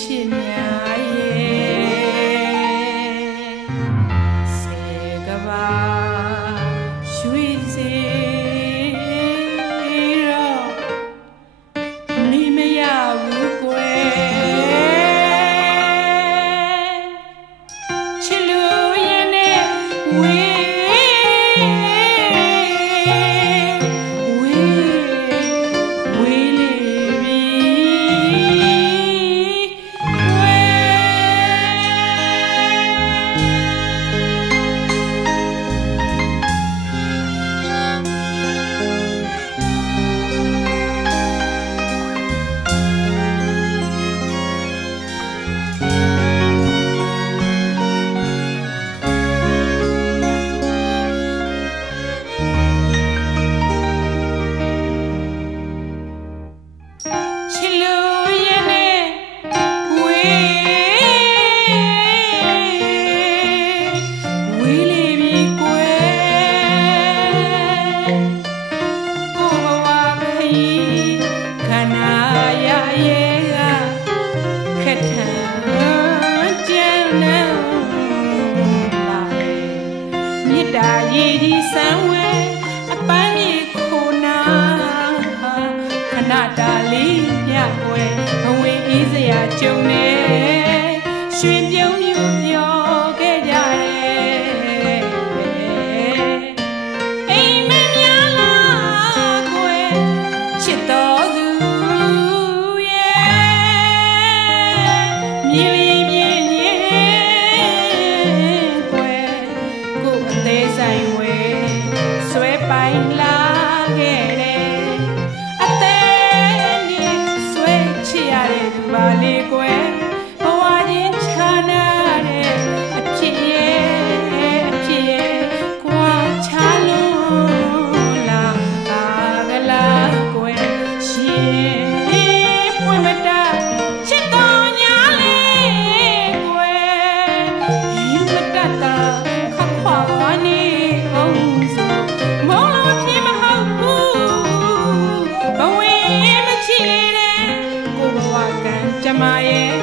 ဖြစ်များရဲ့စေကဘာရွှေစေတော့မိမရဘူးကွယ်ချစ်လို့ရင်နဲ့ဝေးရေကြီးဆန်းဝဲအပန်းမြေခိုနာခဏတာလေးညွယ်ဘဝင်အေးစရာကြုံနေရွှင်ပြုံးမြူပြောခဲ့ကြတယ်အိမ်မများလားကွယ်ချစ်တော်သူရဲ့မြေလေးမြေကွယ်ကိုအသေးဆိုင်ဝဲဆွဲပိုင်လာခဲ့တယ်အသေးနဲ့ဆွဲချရတဲ့သူပါလေကွယ်ဘဝချင်းချာနာတဲ့အဖြစ်ရဲ့ကွာချလို့လာပါကလားကွယ်ရှင်ပွင့်မတာချစ်တော်ညာလေးကွယ်ယူမတတ်တာခက်ခွာနေအောင်ဆိုမောလို့ဖြစ်မဟုတ်ဘူးဘဝမချစ်လေတဲ့ကိုဘဝကံကြမရဲ့